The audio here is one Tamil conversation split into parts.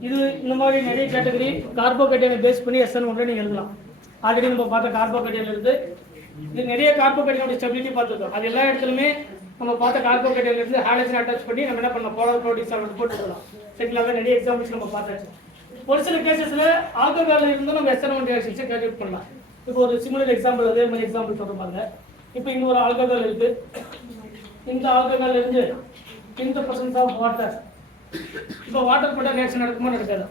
இது இந்த மாதிரி நிறைய கேட்டகரி கார்போகேட்டைனை பேஸ் பண்ணி SN1 நீங்கள் எழுதலாம். ஆல்ரெடி நம்ம பார்த்த கார்போகேட்டைன் இருந்து இது நிறைய கார்போகேட்டைனோட ஸ்டெபிலிட்டி பார்த்துருக்கோம். அது எல்லா இடத்துலையுமே நம்ம பார்த்த கார்போகேட்டைன் இருந்து ஹாலஜன் அட்டாச் பண்ணி நம்ம என்ன பண்ணலாம், போலார் ப்ரோட்டீன்ஸ் அவங்களுக்கு போட்டுக்கலாம். சரிங்களா? நிறைய எக்ஸாம்பிள்ஸ் நம்ம பார்த்தாச்சு. ஒரு சில கேசஸ்ல ஆல்கஹால் இருந்தும் நம்ம SN1 ரியாக்ஷன்ஸை கேல்குலேட் பண்ணலாம். இப்போ ஒரு சிமிலர் எக்ஸாம்பிள் அதே மாதிரி எக்ஸாம்பிள் சொல்ற பாருங்க. இப்போ இங்க ஒரு ஆல்கஹால் இருக்கு. இந்த ஆல்கஹால் இருந்து இந்த பர்சன்ட் ஆஃப் வாட்டர். இப்போ வாட்டர் போட்டா ரியாக்ஷன் நடக்குமா நடக்காதா?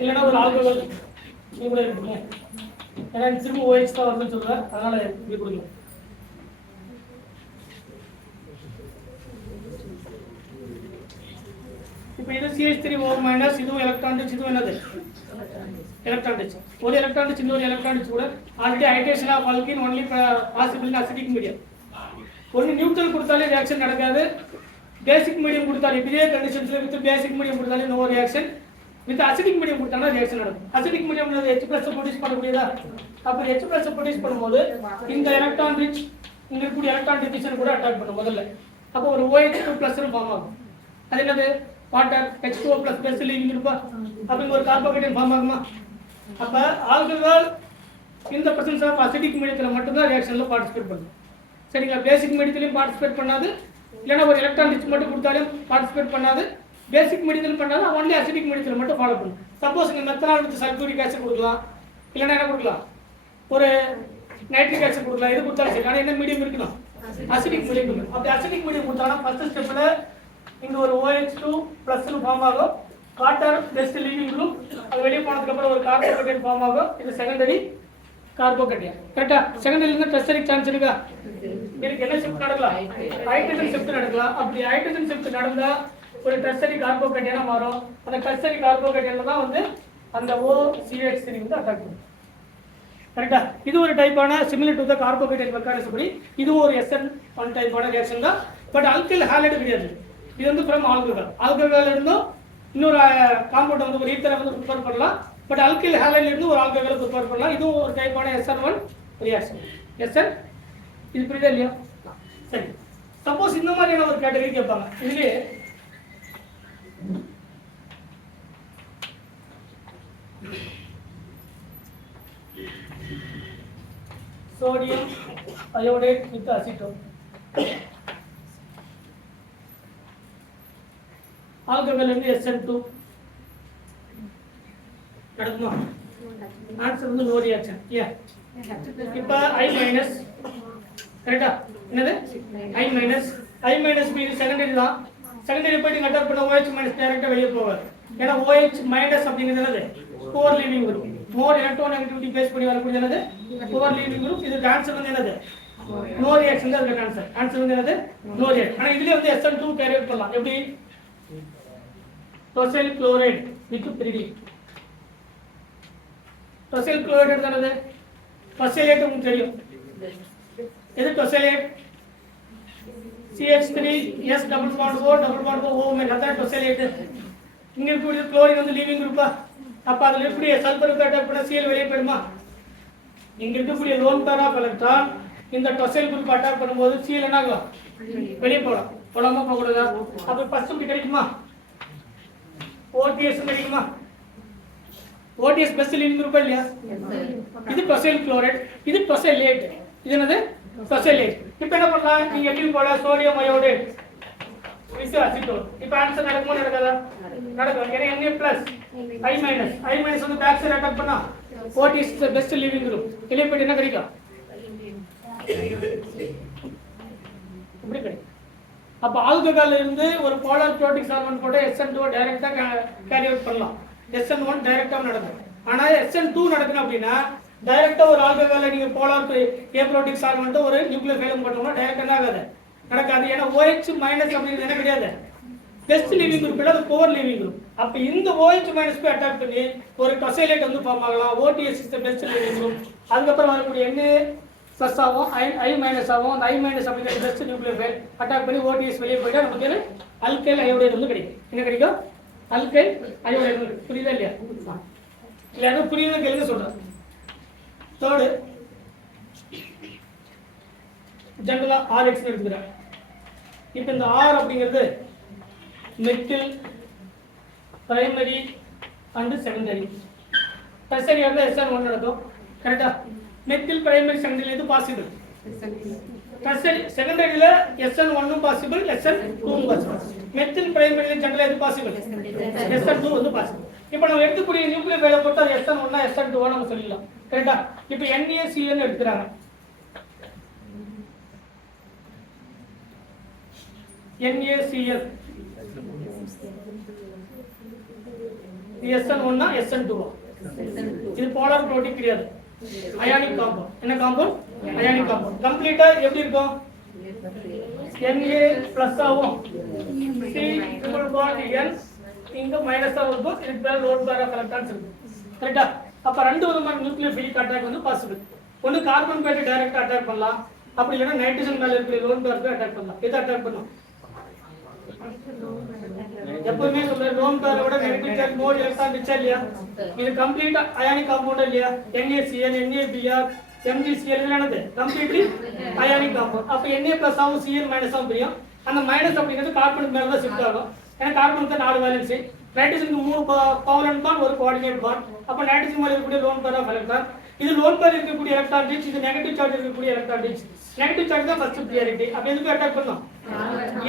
இல்லைன்னா ஒரு ஆல்கஹால் கூட இருக்குங்க. ஏன்னா திரும்ப OH தான் வருதுன்னு சொல்றேன், அதனால இது கொடுங்க. இப்போ இது CH3O- இதுவும் எலக்ட்ரான் டிச், இதுவும் என்னது எலக்ட்ரான் டிச். ஒரு எலக்ட்ரான் டிச் இன்னொரு எலக்ட்ரான் டிச் கூட already hydration of alkene only possible in acidic medium. ஒன்று நியூட்ரல் கொடுத்தாலே ரியாக்ஷன் நடக்காது. பேசிக் மீடியம் கொடுத்தாலே இதே கண்டிஷன்ஸ்ல வித் பேசிக் மீடியம் கொடுத்தாலே no reaction. With acidic medium கொடுத்தாலும் ரியாக்ஷன் நடக்கும். அசிடிக் மீடியம் H+ ப்ரொடியூஸ் பண்ணக்கூடியதா? அப்போ H+ ப்ரொடியூஸ் பண்ணும்போது இந்த எலக்ட்ரான் ரிச் இங்க இருக்கக்கூடிய எலக்ட்ரான் டிஃபிஷன் கூட அட்டாக் பண்ணும் முதல்ல. அப்போ ஒரு OH2+ ஃபார்ம் ஆகும். அது என்னது? வாட்டர் H2O+ பேஸ் லீவிங் இருப்பா. அப்போ இங்க ஒரு கார்போகேட்டைன் ஃபார்ம் ஆகுமா? அப்ப ஆல்கஹால் இந்த பிரசன்ஸ் ஆஃப் அசிடிக் மீடியத்தில் மட்டும்தான் ரியாக்ஷன்ல பார்ட்டிசிபேட் பண்ணும். சரிங்களா? பேசிக் மீடியத்திலையும் பார்ட்டிசிபேட் பண்ணாது. இல்லைன்னா ஒரு எலக்ட்ரான் ரிச் மட்டும் கொடுத்தாலும் பார்ட்டிசிபேட் பண்ணாது. பேசிக் மீடியத்தில் பண்ணாது. ஒன்லி அசிடிக் மீடியத்தில் மட்டும் ஃபாலோ பண்ணும். சப்போஸ் இங்கே மெத்தனால் வித் சல்ஃபூரிக் ஆசிட் கொடுக்கலாம். இல்லைன்னா என்ன கொடுக்கலாம்? ஒரு நைட்ரிக் ஆசிட் கொடுக்கலாம். இது கொடுத்தாலும் சரி. ஆனால் என்ன மீடியம் இருக்கணும்? அசிடிக் மீடியம் இருக்கணும். அப்படி அசிடிக் மீடியம் கொடுத்தாலும் ஃபர்ஸ்ட் ஸ்டெப்ல இங்க ஒரு OH2+ ஃபார்ம் ஆகும். Water best leaving group. அது வெளியே போனதுக்கு அப்புறம் ஒரு கார்போகேட்டைன் ஃபார்ம் ஆகும். இது செகண்டரி கார்போகேட்டைன். கரெக்டா? செகண்டரியில இருந்து டெர்ஷரி சான்ஸ் இருக்கா? இதுக்கு என்ன ஷிஃப்ட் நடக்கலாம்? ஹைட்ரஜன் ஷிஃப்ட் நடக்கலாம். அப்படி ஹைட்ரஜன் ஷிஃப்ட் நடந்தா ஒரு டெர்ஷரி கார்போகேட்டைனா மாறும். அந்த டெர்ஷரி கார்போகேட்டைன்ல தான் வந்து அந்த OCH3 வந்து அட்டாக் பண்ணும். கரெக்டா? இது ஒரு டைப்பான சிமிலர் டு த கார்போகேட்டைன் மெக்கானிசம் படி இதுவும் ஒரு SN1 டைப்பான ரியாக்ஷன் தான். பட் ஆல்கைல் ஹாலைடு கிடையாது. இது வந்து ஃப்ரம் ஆல்கஹால். ஆல்கஹால் இருந்தும் இன்னொரு காம்பவுண்ட் வந்து ஒரு ஈத்தரை வந்து ப்ரிப்பேர் பண்ணலாம். பட் ஆல்கைல் ஹாலைட்ல இருந்து ஒரு ஆல்கஹாலை ப்ரிப்பேர் பண்ணலாம். இதுவும் ஒரு டைப்பான SN1 ரியாக்ஷன். SN இது புரியுதா இல்லையா? சரி. சப்போஸ் இந்த மாதிரியான ஒரு கேட்டகரி கேட்பாங்க. இதுலயே sodium iodide with acetone. Alcohol வந்து SN2 நடக்குமா? ஆன்சர் வந்து நோ ரியாக்ஷன். ஏன்? இப்போ I- கரெக்டா? என்னது? I- இது செகண்டரி தான். செகண்டரி போயிட்டு அட்டாக் பண்ண OH- டைரக்டா வெளியே போவாது. ஏன்னா OH- அப்படிங்கிறது என்னது? Poor leaving group. More electronegativity base பண்ணி வரக்கூடிய என்னது? Poor leaving group. இது ஆன்சர் வந்து என்னது? நோ ரியாக்ஷன் தான் இதுக்கு ஆன்சர். ஆன்சர் வந்து என்னது? No reaction. ஆனா இதுலயே வந்து SN2 கேரி அவுட் பண்ணலாம். எப்படி? Tosyl chloride with pyridine. Tosyl chloride என்னது? டொசைலேட் உங்களுக்கு தெரியும். எது டொசைலேட்? CH3S டபுள் பாண்ட் O அதான் டொசைலேட். இங்க இருக்கக்கூடிய குளோரின் வந்து லீவிங் குரூப்பா. அப்ப அதுல இருக்கக்கூடிய சல்பர் அட்டாக் பண்ண Cl வெளியே போயிடுமா? இங்க இருக்கக்கூடிய லோன் பேர் ஆஃப் எலக்ட்ரான் இந்த டொசைல் குரூப் அட்டாக் பண்ணும்போது Cl என்ன ஆகும்? வெளியே போகலாம். போடாம போகக்கூடாதா? அப்ப ஃபர்ஸ்ட் இப்படி கிடைக்குமா? OTS கிடைக்குமா? OTS பெஸ்ட் லீவிங் குரூப்பா இல்லையா? இது டொசைல் குளோரைடு, இது டொசைலேட். இது என்னது? டொசைலேட். இப்போ என்ன பண்ணலாம்? நீங்க எப்படி போல சோடியம் அயோடைடு வித் அசிட்டோன். இப்போ ஆன்சர் நடக்குமா நடக்காதா? நடக்கும். ஏன்னா I- வந்து பேக் சைடு அட்டாக் பண்ணா OTS is the best leaving group. வெளியே போயிட்டு என்ன கிடைக்கும்? இப்படி கிடைக்கும். அப்ப ஆல்கஹால்ல இருந்து ஒரு போலார் ப்ரோட்டிக் சால்வெண்ட் போட்டு SN2 டைரக்டா கேரி அவுட் பண்ணலாம். SN1 டைரக்டா நடக்கும். ஆனா SN2 நடக்கணும் அப்படின்னா டைரக்டா ஒரு ஆல்கஹால்ல நீங்க போலார் ஏப்ரோட்டிக் சால்வெண்ட் ஒரு நியூக்ளியோஃபைலும் போட்டோம்னா டைரக்டா என்ன ஆகாது? நடக்காது. ஏன்னா OH- அப்படிங்கிறது என்ன கிடையாது? பெஸ்ட் லீவிங் குரூப் இல்ல, அது புவர் லீவிங் குரூப். அப்ப இந்த OH- போய் அட்டாக் பண்ணி ஒரு டொசைலேட் வந்து ஃபார்ம் ஆகலாம். OTS is the best leaving group. அதுக்கப்புறம் வரக்கூடிய Na+ ஆகும், I- ஆகும். அந்த I- அப்படிங்கிற பெஸ்ட் நியூக்ளியோஃபைல் அட்டாக் பண்ணி OTS வெளியே போயிட்டா நமக்கு அல்கைல் அயோடைடு வந்து கிடைக்கும். என்ன கிடைக்கும்? Alkyl iodide. புரியுதா இல்லையா? இல்ல புரியுதா கேளுங்க சொல்றேன். தேர்டு ஜெனரலா RX எடுத்துக்கிறேன். இப்போ இந்த ஆர் அப்படிங்கிறது methyl primary and secondary. Tertiary இருந்தால் SN1 நடக்கும். கரெக்டா? மெத்தில் பிரைமரி செகண்டரி எது பாசிபிள்? டெர்ஷரி செகண்டரியில் SN1 possible, SN2 possible. Methyl பிரைமரியில் ஜெனரல் எது பாசிபிள்? SN2 வந்து பாசிபிள். இப்போ நம்ம எடுத்துக்கூடிய நியூக்ளியர் வேலை போட்டு அது SN1 SN2 நம்ம சொல்லிடலாம். கரெக்டா? இப்போ NaCN எடுத்துக்கிறாங்க. NaCN SN1 SN2. இது போலார் புரோட்டீன் கிடையாது, அயானிக் காம்பவுண்ட். என்ன காம்பவுண்ட்? Ionic compound. கம்ப்ளீட்டா எப்படி இருக்கும்? Na பிளஸ் ஆகும், C ட்ரிபிள் பாண்ட் N இங்க மைனஸ் ஆகும். இதுக்கு பேர் லோட் பேர் ஆஃப் எலக்ட்ரான்ஸ் இருக்கு. கரெக்ட்டா? அப்ப ரெண்டு விதமான நியூக்ளியர் ஃபிலிக் அட்டாக் வந்து பாசிபிள். ஒன்னு கார்பன் பேர் டைரக்டா அட்டாக் பண்ணலாம், அப்படி இல்லைன்னா நைட்ரஜன் மேல இருக்கிற லோன் பேர் அட்டாக் பண்ணலாம். எதை அட்டாக் பண்ணும்? எப்பவுமே சொல்ற லோன் பேரை விட நெகட்டிவ் சார்ஜ் மோர் எலக்ட்ரான் ரிச்சா இல்லையா? இது கம்ப்ளீட்டா அயானிக் காம்பவுண்ட் இல்லையா? NaCN NaBr MgCl என்னது? Completely ionic compound. அப்ப Na பிளஸ் ஆகும், Cl மைனஸ் ஆகும். புரியும்? அந்த மைனஸ் அப்படிங்கிறது கார்பனுக்கு மேல தான் ஷிஃப்ட் ஆகும். ஏன்னா கார்பனுக்கு 4 வேலன்ஸ், நைட்ரஜனுக்கு 3 கோவலன்ட் பாண்ட், ஒரு கோஆர்டினேட் பாண்ட். அப்ப நைட்ரஜன் மேல இருக்கக்கூடிய லோன் பேர் ஆஃப் எலக்ட்ரான். இது லோன் பேர் இருக்கக்கூடிய எலக்ட்ரான் ரீச், இது நெகட்டிவ் சார்ஜ் இருக்கக்கூடிய எலக்ட்ரான் ரீச். நெகட்டிவ் சார்ஜ் தான் ஃபர்ஸ்ட் பிரியாரிட்டி. அப்ப எதுக்கு அட்டாக் பண்ணணும்?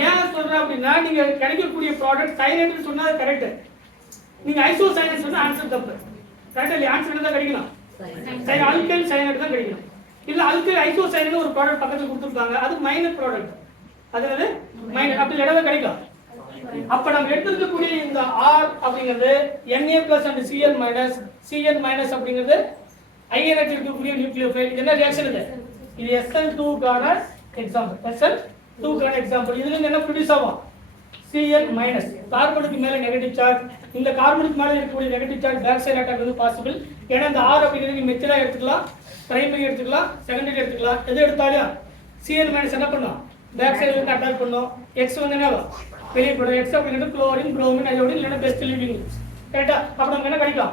ஏன் சொல்றேன் அப்படின்னா, நீங்க கிடைக்கக்கூடிய ப்ராடக்ட் சைனைட்னு சொன்னா அது கரெக்ட், நீங்க ஐசோசைனைட் சொன்னா ஆன்சர் தப்பு. கரெக்டா இல்லையா? ஆன்சர் என்ன தான் கிடைக்கணும்? அல்கைல் சைனைட் தான் கிடைக்கணும். இல்ல அல்கைல் ஐசோசைனைட் ஒரு ப்ராடக்ட் பக்கத்துல கொடுத்துருக்காங்க, அது மைனர் ப்ராடக்ட். அதாவது மைனர் அப்படி இடவே கிடைக்கும். அப்ப நம்ம எடுத்துக்கக்கூடிய இந்த R அப்படிங்கிறது Na plus and Cl minus, Cl minus அப்படிங்கிறது high energy இருக்கக்கூடிய நியூக்ளியோஃபைல். என்ன ரியாக்ஷன் இது? இது SN2 கான எக்ஸாம்பிள். SN2 கான எக்ஸாம்பிள். இதுல இருந்து என்ன ப்ரொடியூஸ் ஆகும்? Cl minus. கார்பனுக்கு மேல நெகட்டிவ் சார்ஜ், இந்த கார்பனுக்கு மேல இருக்கக்கூடிய negative charge back side attack வந்து பாசிபிள். ஏன்னா இந்த R அப்படிங்கிறது மெத்திலா எடுத்துக்கலாம், பிரைமரி எடுத்துக்கலாம், செகண்டரி எடுத்துக்கலாம். எது எடுத்தாலும் Cl minus என்ன பண்ணும்? பேக் சைடு வந்து அட்டாக் பண்ணும். X வந்து என்ன ஆகும்? வெளியே போடும். X அப்படிங்கிறது குளோரின், புரோமின், அயோடின் இல்லைன்னா பெஸ்ட் லிவிங். கரெக்டா? அப்ப நமக்கு என்ன கிடைக்கும்?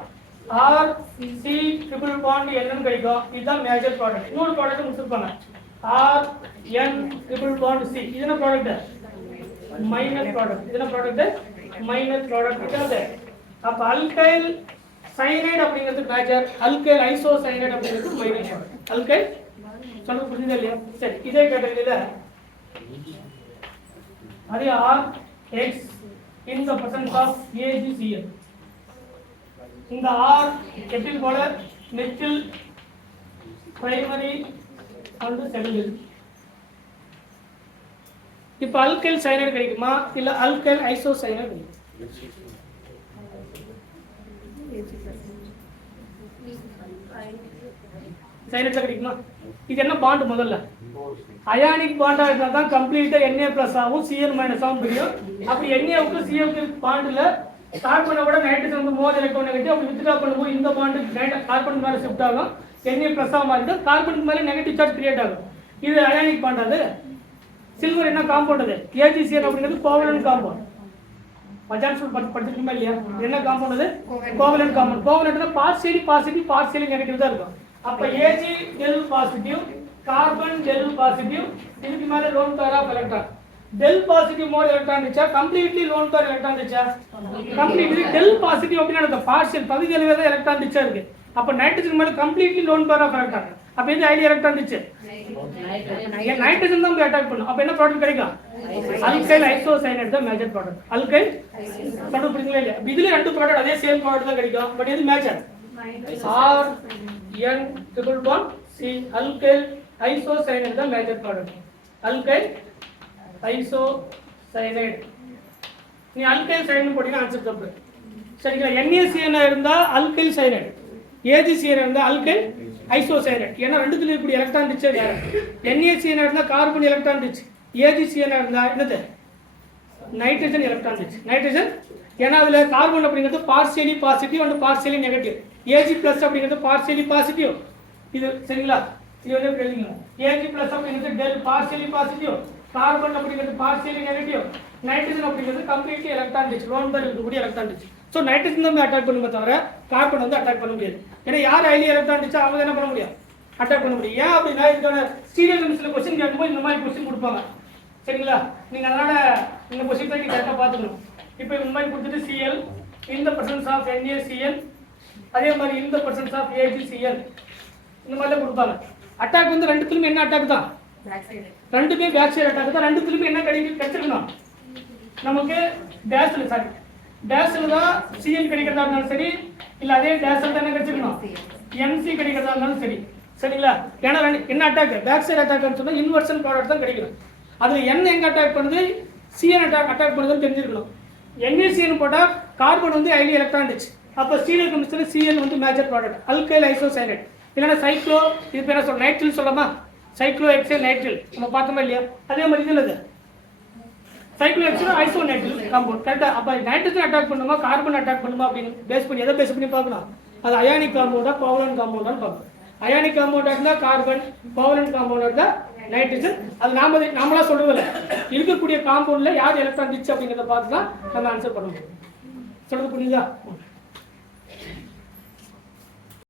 R C triple bond N கிடைக்கும். இதுதான் மேஜர் ப்ராடக்ட். இன்னொரு ப்ராடக்ட் முடிச்சிருப்பாங்க, R N triple bond C. இது என்ன ப்ராடக்ட்? Minor product. இது என்ன ப்ராடக்ட்? மைனர் ப்ராடக்ட் கிடையாது. அப்ப அல்கைல் சைனைட் அப்படிங்கிறது மேஜர், அல்கைல் ஐசோசைனைட் அப்படிங்கிறது மைனர் ப்ராடக்ட். அல்கைல் சொல்றது புரியுதா இல்லையா? சரி, இதே கேட்டகரியில அதே R X in the presence of AgCl. இந்த R எத்தில் போல மெத்தில் பிரைமரி அண்ட் செகண்டரி. இப்ப அல்கைல் சைனைட் கிடைக்குமா இல்ல அல்கைல் ஐசோசைனைட் கிடைக்குமா? சைனைட்ல கிடைக்குமா? இது என்ன பாண்ட்? முதல்ல அயானிக் பாண்டா இருந்தா தான் கம்ப்ளீட்டா Na பிளஸ் ஆகும், Cl மைனஸ் ஆகும். புரியும்? அப்படி Na-வுக்கு Cl-க்கு பாண்ட்ல கார்பனை விட நைட்ரஜன் வந்து மோர் எலக்ட்ரான் நெகட்டிவ். அப்படி வித்ட்ரா பண்ணும்போது இந்த பாண்ட் கார்பன் மேல ஷிஃப்ட் ஆகும், Na பிளஸ் ஆக மாறிட்டு கார்பனுக்கு மேல நெகட்டிவ் சார்ஜ் கிரியேட் ஆகும். இது அயானிக் பாண்ட். அது சில்வர் என்ன காம்பவுண்ட்? அது AgCl அப்படிங்கிறது கோவலன்ட் காம்பவுண்ட். மஜான் சொல் படிச்சிருக்கீங்களா இல்லையா? என்ன காம்பவுண்ட்? அது கோவலன்ட் காம்பவுண்ட். கோவலன்ட்னா பார்ஷியலி பாசிட்டிவ், பார்ஷியலி நெகட்டிவ் தான் இருக்கும். அப்ப Ag del positive, carbon del positive, இதுக்கு மேல lone pair of electron. Del positive more electron Richa, completely lone பேர் எலக்ட்ரான் ரிச்சா? கம்ப்ளீட்லி. டெல் பாசிட்டிவ் அப்படினா அந்த பார்ஷியல் பகுதி அளவே தான் எலக்ட்ரான் ரிச்சா இருக்கு. அப்ப நைட்ரஜன் மேல completely lone pair of electron. அப்ப இது ஐடி எலக்ட்ரான் ரிச். நைட்ரஜன் தான் அட்டாக் பண்ணும். அப்ப என்ன ப்ராடக்ட் கிடைக்கும்? அல்கைல் ஐசோசைனைட் தான் மேஜர் ப்ராடக்ட். அல்கைல் சொல்றது புரியுங்களா இல்லையா? இதுல ரெண்டு ப்ராடக்ட் அதே சேம் ப்ராடக்ட் தான் கிடைக்கும். பட் எது major? R N triple bond C. Alkyl isocyanide தான் மேஜர் ப்ராடக்ட். Alkyl isocyanate. நீ அல்கைல் சைனைட் போட்டீங்கன்னா ஆன்சர் தப்பு. சரிங்களா? NaCN இருந்தா அல்கைல் சைனைட், AgCN இருந்தா அல்கைல் ஐசோசைனைட். ஏன்னா ரெண்டுத்துல இருக்கக்கூடிய எலக்ட்ரான் ரிச் வேற. NaCN இருந்தா கார்பன் எலக்ட்ரான் ரிச், AgCN இருந்தா என்னது? Nitrogen electron rich. நைட்ரஜன் ஏன்னா அதுல கார்பன் அப்படிங்கிறது partially positive and partially negative. Ag plus அப்படிங்கிறது பார்ஷியலி பாசிட்டிவ். இது சரிங்களா? இது வந்து எழுதிங்க. Ag பிளஸ் அப்படிங்கிறது டெல் பார்ஷியலி பாசிட்டிவ், கார்பன் அப்படிங்கிறது பார்ஷியலி நெகட்டிவ், நைட்ரஜன் அப்படிங்கிறது completely electron rich, lone pair இருக்கக்கூடிய எலக்ட்ரான் ரிச். ஸோ நைட்ரஜன் தான் அட்டாக் பண்ணுமே தவிர கார்பன் வந்து அட்டாக் பண்ண முடியாது. ஏன்னா யார் ஹைலி எலக்ட்ரான் ரிச்சா அவங்க என்ன பண்ண முடியும்? அட்டாக் பண்ண முடியும். ஏன் அப்படின்னா இதுக்கான சீரியல் கெமிஸ்ட்ரியில் கொஸ்டின் கேட்கும்போது இந்த மாதிரி கொஸ்டின் கொடுப்பாங்க. சரிங்களா? நீங்கள் அதனால் இந்த கொஸ்டின் நீங்கள் கரெக்டாக பார்த்துக்கணும். இப்போ இந்த மாதிரி கொடுத்துட்டு Cl இந்த பர்சன்ஸ் ஆஃப் NaCl, அதே மாதிரி இந்த பர்சன்ஸ் ஆஃப் AgCl, இந்த மாதிரிலாம் கொடுப்பாங்க. அட்டாக் வந்து ரெண்டுத்துலையுமே என்ன அட்டாக் தான்? ரெண்டுமே பேக் சைடு அட்டாக் தான். ரெண்டுத்துலையுமே என்ன கிடைச்சிருக்கணும் நமக்கு? டேஷில் டேஷில் தான் Cl கிடைக்கிறதா இருந்தாலும் சரி, இல்லை அதே டேஷில் தான் என்ன கிடைச்சிருக்கணும்? NC கிடைக்கிறதா இருந்தாலும் சரி. சரிங்களா? ஏன்னா என்ன அட்டாக்? பேக் சைடு அட்டாக்னு சொன்னால் இன்வெர்ஷன் ப்ராடக்ட் தான் கிடைக்கணும். அதில் என்ன எங்கே அட்டாக் பண்ணுது, Cn அட்டாக் பண்ணுதுன்னு தெரிஞ்சிருக்கணும். NaCl போட்டால் கார்பன் வந்து ஹைலி எலக்ட்ரான் ரிச். அப்போ Cl கமிஷன் Cl வந்து மேஜர் ப்ராடக்ட். அல்கைல் ஐசோசைனேட் இல்லைன்னா சைக்ளோ, இது பேர் சொல்ல நைட்ரில் சொல்லலாமா? சைக்ளோ எக்ஸைல் நைட்ரில் நம்ம பார்த்தோமா இல்லையா? அதே மாதிரி இதில் இது cyclo exile iso nitrile compound. கரெக்டாக? அப்போ நைட்ரஜன் அட்டாக் பண்ணுமா கார்பன் அட்டாக் பண்ணுமா அப்படின்னு பேஸ் பண்ணி எதை பேஸ் பண்ணி பார்க்கணும்? அது அயானிக் காம்பவுண்டா கோவலன்ட் காம்பவுண்டான்னு பார்க்கணும். அயானிக் காம்பவுண்டாக இருந்தால் கார்பன், கோவலன்ட் காம்பவுண்டாக இருந்தால் நைட்ரஜன். அது நாமளா சொல்றது இல்லை, இருக்கக்கூடிய காம்பவுண்டில் யார் எலக்ட்ரான் ரிச் அப்படிங்கிறத பார்த்து தான் நம்ம ஆன்சர் பண்ண முடியும். சொல்றது புரியுதா?